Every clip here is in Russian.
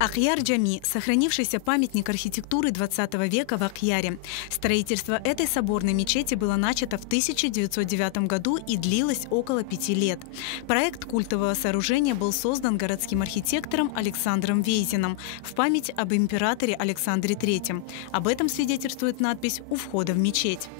Ахьяр-Джами – сохранившийся памятник архитектуры 20 века в Ахьяре. Строительство этой соборной мечети было начато в 1909 году и длилось около 5 лет. Проект культового сооружения был создан городским архитектором Александром Вейзиным в память об императоре Александре III. Об этом свидетельствует надпись у входа в мечеть.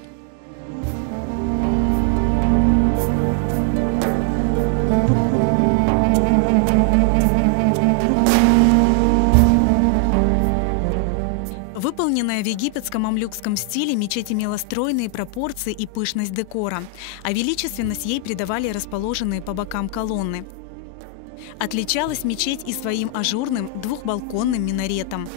Выполненная в египетско-мамлюкском стиле, мечеть имела стройные пропорции и пышность декора, а величественность ей придавали расположенные по бокам колонны. Отличалась мечеть и своим ажурным двухбалконным минаретом.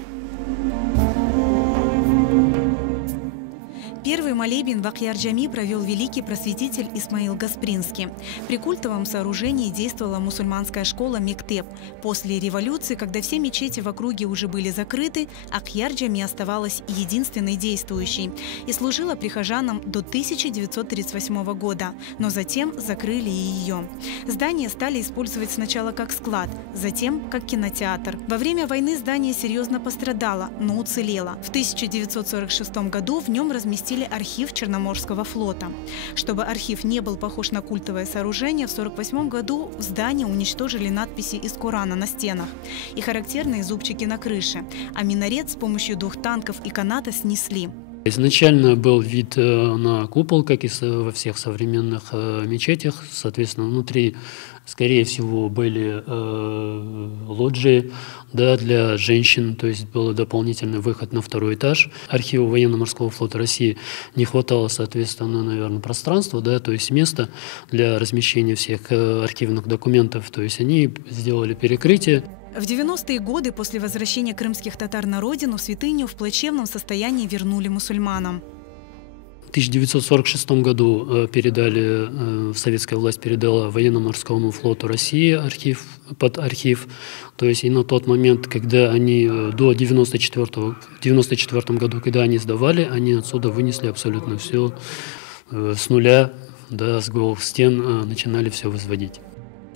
Первый молебен в Ахьяр-Джами провел великий просветитель Исмаил Гаспринский. При культовом сооружении действовала мусульманская школа Мектеп. После революции, когда все мечети в округе уже были закрыты, Ахьяр-Джами оставалась единственной действующей и служила прихожанам до 1938 года, но затем закрыли ее. Здание стали использовать сначала как склад, затем как кинотеатр. Во время войны здание серьезно пострадало, но уцелело. В 1946 году в нем разместили архив Черноморского флота. Чтобы архив не был похож на культовое сооружение, в 1948 году в здании уничтожили надписи из Корана на стенах и характерные зубчики на крыше, а минарет с помощью 2 танков и каната снесли. Изначально был вид на купол, как и во всех современных мечетях. Соответственно, внутри, скорее всего, были лоджии, да, для женщин, то есть был дополнительный выход на 2-й этаж. Архиву Военно-морского флота России не хватало, соответственно, наверное, пространства, да, то есть места для размещения всех архивных документов. То есть они сделали перекрытие. В 90-е годы после возвращения крымских татар на родину святыню в плачевном состоянии вернули мусульманам. В 1946 году советская власть передала Военно-морскому флоту России под архив. То есть и на тот момент, когда они до 1994 году, когда они сдавали, они отсюда вынесли абсолютно все с нуля, да, с голых стен начинали все возводить.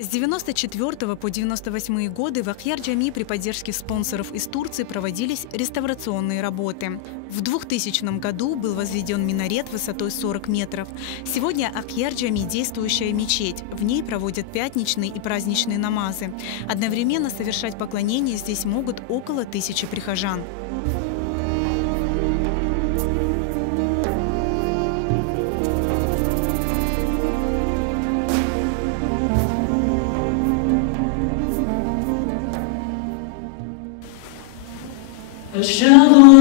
С 1994 по 1998 годы в Ахьяр-Джами при поддержке спонсоров из Турции проводились реставрационные работы. В 2000 году был возведен минарет высотой 40 метров. Сегодня Ахьяр-Джами – действующая мечеть. В ней проводят пятничные и праздничные намазы. Одновременно совершать поклонение здесь могут около 1000 прихожан. أشهد